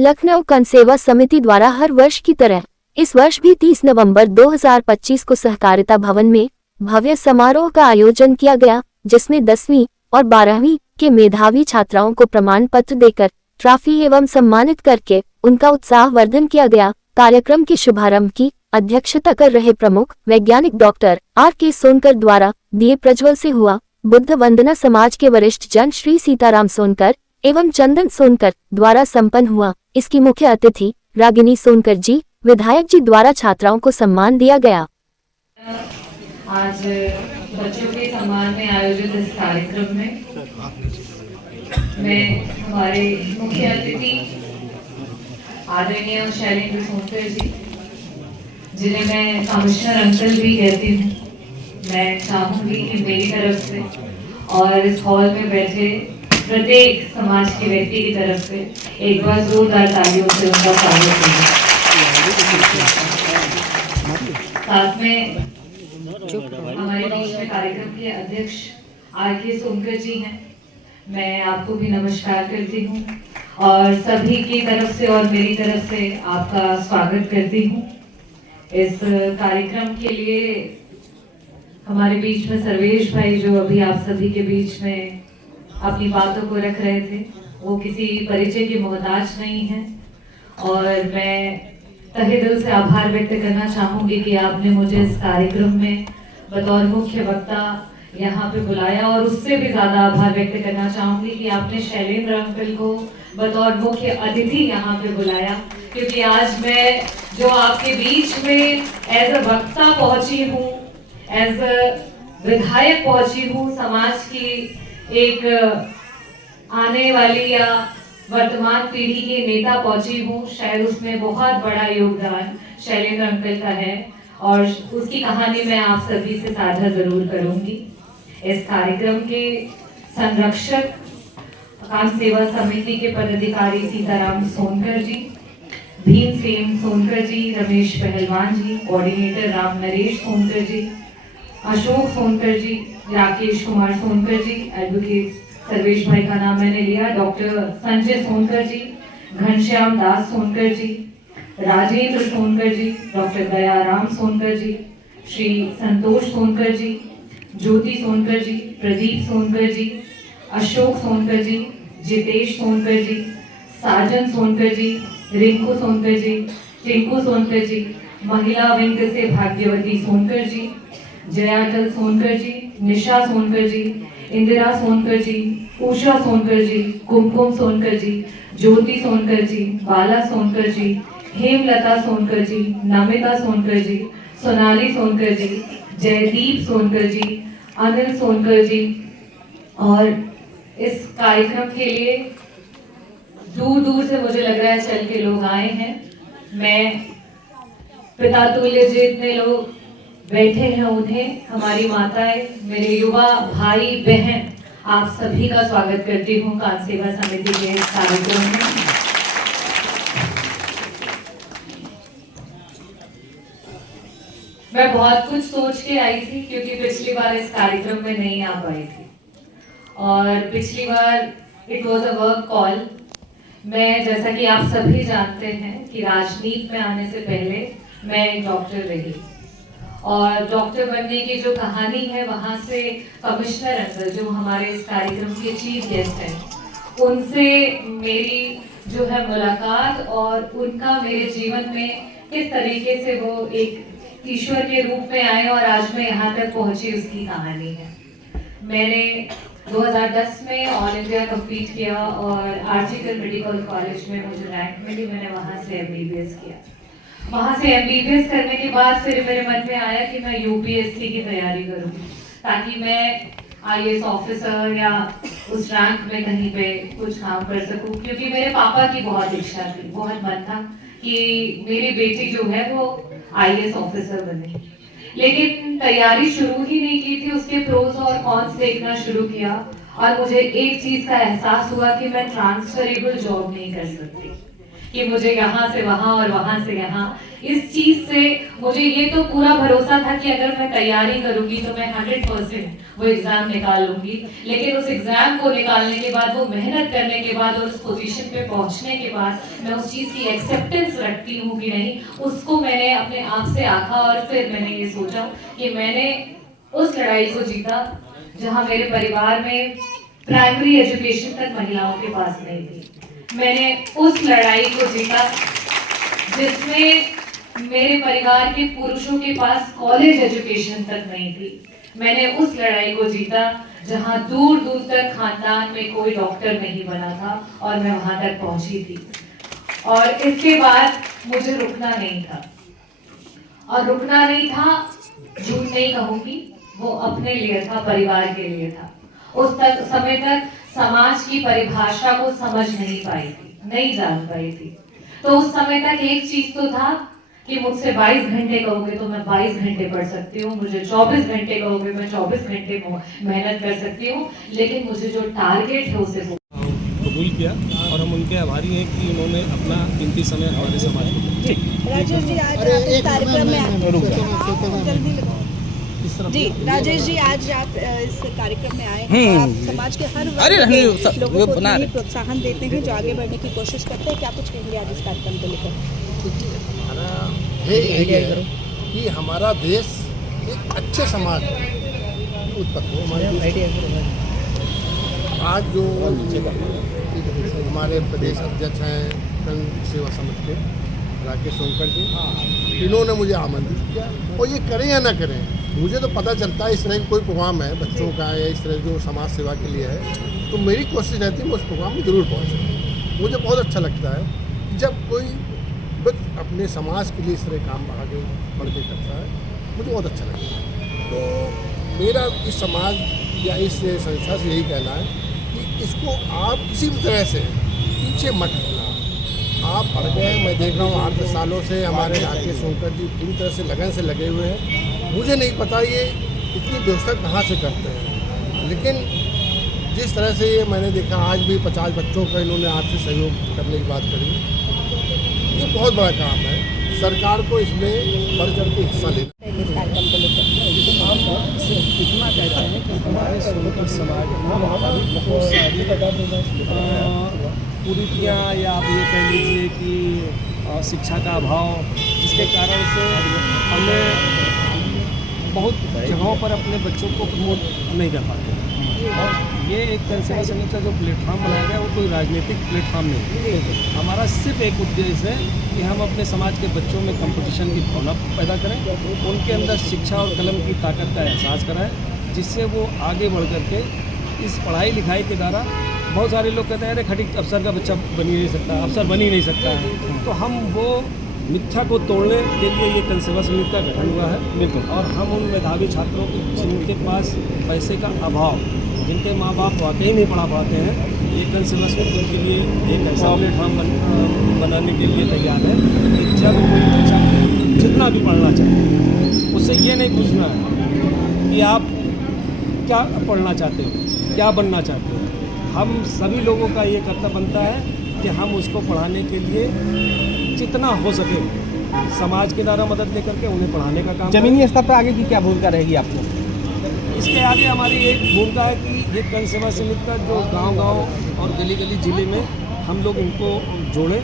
लखनऊ कनसेवा समिति द्वारा हर वर्ष की तरह इस वर्ष भी 30 नवंबर 2025 को सहकारिता भवन में भव्य समारोह का आयोजन किया गया, जिसमें 10वीं और 12वीं के मेधावी छात्राओं को प्रमाण पत्र देकर ट्रॉफी एवं सम्मानित करके उनका उत्साहवर्धन किया गया। कार्यक्रम के शुभारंभ की अध्यक्षता कर रहे प्रमुख वैज्ञानिक डॉक्टर R.K. सोनकर द्वारा दिए प्रज्वल से हुआ। बुद्ध वंदना समाज के वरिष्ठ जन श्री सीताराम सोनकर एवं चंदन सोनकर द्वारा संपन्न हुआ। इसकी मुख्य अतिथि रागिनी सोनकर जी, विधायक जी द्वारा छात्राओं को सम्मान दिया गया। आज बच्चों के सम्मान में आयोजित इस कार्यक्रम में मैं हमारे मुख्य अतिथि आदरणीय शैलेंद्र सोनकर जी, जिन्हें मैं कमिश्नर अंकल भी कहती हूँ, मैं चाहूँगी कि मेरी तरफ से और इस हॉल में बैठे प्रत्येक समाज के व्यक्ति की तरफ से एक बार जोरदार तालियों से उनका स्वागत करें। साथ में हमारे बीच में कार्यक्रम के अध्यक्ष R.K. सोनकर जी हैं, मैं आपको भी नमस्कार करती हूँ और सभी की तरफ से और मेरी तरफ से आपका स्वागत करती हूँ। इस कार्यक्रम के लिए हमारे बीच में सर्वेश भाई, जो अभी आप सभी के बीच में अपनी बातों को रख रहे थे, वो किसी परिचय के मोहताज नहीं है और मैं तहे दिल से आभार व्यक्त करना चाहूँगी कि आपने मुझे इस कार्यक्रम में बतौर मुख्य वक्ता यहाँ पे बुलाया और उससे भी ज़्यादा आभार व्यक्त करना चाहूँगी कि आपने शैलेंद्र अंकल को बतौर मुख्य अतिथि यहाँ पे बुलाया, क्योंकि आज मैं जो आपके बीच में एज अ वक्ता पहुँची हूँ, एज अ विधायक पहुँची हूँ, समाज की एक आने वाली या वर्तमान पीढ़ी के नेता पहुँची हूँ, शायद उसमें बहुत बड़ा योगदान शैलेंद्र अंकल का है और उसकी कहानी मैं आप सभी से साझा जरूर करूँगी। इस कार्यक्रम के संरक्षक कान सेवा समिति के पदाधिकारी सीताराम सोनकर जी, भीमसेन सोनकर जी, रमेश पहलवान जी, कोऑर्डिनेटर राम नरेश सोनकर जी, अशोक सोनकर जी, राकेश कुमार सोनकर जी, एडवोकेट सर्वेश भाई का नाम मैंने लिया, डॉक्टर संजय सोनकर जी, घनश्याम दास सोनकर जी, राजेंद्र सोनकर जी, डॉक्टर दयाराम सोनकर जी, श्री संतोष सोनकर जी, ज्योति सोनकर जी, प्रदीप सोनकर जी, अशोक सोनकर जी, जितेश सोनकर जी, साजन सोनकर जी, रिंकू सोनकर जी, टिंकू सोनकर जी, महिला विंग से भाग्यवती सोनकर जी, जयाटल सोनकर जी, निशा सोनकर जी, इंदिरा सोनकर जी, उषा सोनकर जी, कुमकुम सोनकर जी, ज्योति सोनकर जी, बाला सोनकर जी, हेमलता सोनकर जी, नमिता सोनकर जी, सोनाली सोनकर जी, जयदीप सोनकर जी, अनिल सोनकर जी। और इस कार्यक्रम के लिए दूर दूर से मुझे लग रहा है चल के लोग आए हैं। मैं पिता तुल्य जितने लोग बैठे हैं उन्हें, हमारी माताएं, मेरे युवा भाई बहन, आप सभी का स्वागत करती हूँ कान सेवा समिति के इस कार्यक्रम में। मैं बहुत कुछ सोच के आई थी, क्योंकि पिछली बार इस कार्यक्रम में नहीं आ पाई थी और पिछली बार it was a work call. मैं, जैसा कि आप सभी जानते हैं, कि राजनीति में आने से पहले मैं एक डॉक्टर रही और डॉक्टर बनने की जो कहानी है, वहाँ से कमिश्नर अंकल, जो हमारे इस कार्यक्रम के चीफ गेस्ट हैं, उनसे मेरी जो है मुलाकात और उनका मेरे जीवन में किस तरीके से वो एक ईश्वर के रूप में आए और आज मैं यहाँ तक पहुँची, उसकी कहानी है। मैंने 2010 में ऑल इंडिया कम्पीट किया और आर्जिकल मेडिकल कॉलेज में मुझे रैंक मिली। मैंने वहाँ से MBBS किया। वहाँ से MBBS करने के बाद फिर मेरे मन में आया कि मैं UPSC की तैयारी करूँ, ताकि मैं IAS ऑफिसर या उस रैंक में कहीं पे कुछ काम कर सकूँ, क्योंकि मेरे पापा की बहुत इच्छा थी, बहुत मन था कि मेरी बेटी जो है वो IAS ऑफिसर बने। लेकिन तैयारी शुरू ही नहीं की थी, उसके प्रोस और कॉन्स देखना शुरू किया और मुझे एक चीज का एहसास हुआ कि मैं ट्रांसफरेबल जॉब नहीं कर सकती, कि मुझे यहाँ से वहाँ और वहाँ से यहाँ, इस चीज से मुझे ये तो पूरा भरोसा था कि अगर मैं तैयारी करूंगी तो मैं 100% वो एग्जाम निकाल लूंगी। लेकिन उस एग्जाम को निकालने के बाद, वो मेहनत करने के बाद और उस पोजीशन पे पहुंचने के बाद मैं उस चीज की एक्सेप्टेंस रखती हूँ कि नहीं, उसको मैंने अपने आप से आंका। और फिर मैंने ये सोचा कि मैंने उस लड़ाई को जीता जहाँ मेरे परिवार में प्राइमरी एजुकेशन तक महिलाओं के पास नहीं थी। मैंने उस लड़ाई को जीता जिसमें मेरे परिवार के पुरुषों के पास कॉलेज एजुकेशन तक नहीं थी। मैंने उस लड़ाई को जीता जहां दूर दूर तक खानदान में कोई डॉक्टर नहीं बना था और मैं वहां तक पहुंची थी। और इसके बाद मुझे रुकना नहीं था, और रुकना नहीं था, झूठ नहीं कहूंगी, वो अपने लिए था, परिवार के लिए था। उस तक समय तक समाज की परिभाषा को समझ नहीं पाई थी, नहीं जान पाई थी। तो उस समय तक एक चीज तो था कि मुझसे 22 घंटे कहोगे तो मैं 22 घंटे पढ़ सकती हूँ, मुझे 24 घंटे कहोगे मैं 24 घंटे मेहनत कर सकती हूँ, लेकिन मुझे जो टारगेट है उसे कबूल किया और हम उनके आभारी हैं कि उन्होंने अपना कीमती समय हमारे समाज को दिया। राजेश जी, आज आप इस कार्यक्रम में जी, राजेश जी, आज आप इस कार्यक्रम में आए हैं। आप समाज के हर वर्ग के लोगों को इतनी प्रोत्साहन देते हैं जो आगे बढ़ने की कोशिश करते हैं। क्या कुछ कहेंगे आज इस कार्यक्रम को लेकर? हमारा कि हमारा देश एक अच्छे समाज उत्पत्ति हो। आज जो हमारे प्रदेश अध्यक्ष हैं संघ सेवा समिति के राकेश सोनकर जी, इन्होंने मुझे आमंत्रित किया। और ये करें या ना करें, मुझे तो पता चलता है इस तरह का कोई प्रोग्राम है बच्चों का या इस तरह जो समाज सेवा के लिए है, तो मेरी कोशिश रहती है मैं उस प्रोग्राम में ज़रूर पहुँचूँ। मुझे बहुत अच्छा लगता है जब कोई व्यक्ति अपने समाज के लिए इस तरह काम आगे बढ़ के करता है, मुझे बहुत अच्छा लगता है। तो मेरा इस समाज या इस संस्था से यही कहना है कि इसको आप किसी भी तरह से पीछे मत हटना। आप बढ़ गए, मैं देख रहा हूँ 8-10 सालों से हमारे राकेश सोनकर जी पूरी तरह से लगन से लगे हुए हैं। मुझे नहीं पता ये इतनी व्यवस्था कहाँ से करते हैं, लेकिन जिस तरह से ये मैंने देखा, आज भी 50 बच्चों का इन्होंने आर्थिक सहयोग करने की बात करी, ये बहुत बड़ा काम है। सरकार को इसमें बढ़ चढ़ के हिस्सा लेना। इस कार्यक्रम को लेकर हम सिर्फ इतना कहते हैं कि हमारे सोनकर समाज में अभी बहुत सारी कुरीतियाँ या आप ये कह लीजिए कि शिक्षा का अभाव, जिसके कारण से हमें बहुत जगहों पर अपने बच्चों को प्रमोट नहीं कर पाते। और ये एक सेवा समिति का जो प्लेटफॉर्म बनाया गया वो कोई राजनीतिक प्लेटफॉर्म नहीं है। हमारा सिर्फ एक उद्देश्य है कि हम अपने समाज के बच्चों में कंपटीशन की भावना पैदा करें, उनके अंदर शिक्षा और कलम की ताकत का एहसास कराएं, जिससे वो आगे बढ़ करके इस पढ़ाई लिखाई के द्वारा, बहुत सारे लोग कहते हैं अरे खटीक अफसर का बच्चा बन ही नहीं सकता, अफसर बन ही नहीं सकता है, तो हम वो मिथ्या को तोड़ने के लिए ये कल सेवा समिति का गठन हुआ है। बिल्कुल। और हम उन मेधावी छात्रों की जिनके पास पैसे का अभाव, जिनके माँ बाप वाकई नहीं पढ़ा पाते हैं, ये कल सेवा समिति उनके लिए एक ऐसा प्लेटफॉर्म बनाने के लिए तैयार है कि जब कोई बच्चा जितना भी पढ़ना चाहे, उससे ये नहीं पूछना है कि आप क्या पढ़ना चाहते हो, क्या बनना चाहते हो। हम सभी लोगों का ये कर्तव्य बनता है कि हम उसको पढ़ाने के लिए जितना हो सके समाज के द्वारा मदद लेकर के उन्हें पढ़ाने का काम। जमीनी स्तर पर आगे की क्या भूमिका रहेगी आपको? इसके आगे हमारी एक भूमिका है कि ये कल सेवा समिति का जो गांव-गांव और गली-गली जिले में हम लोग इनको जोड़ें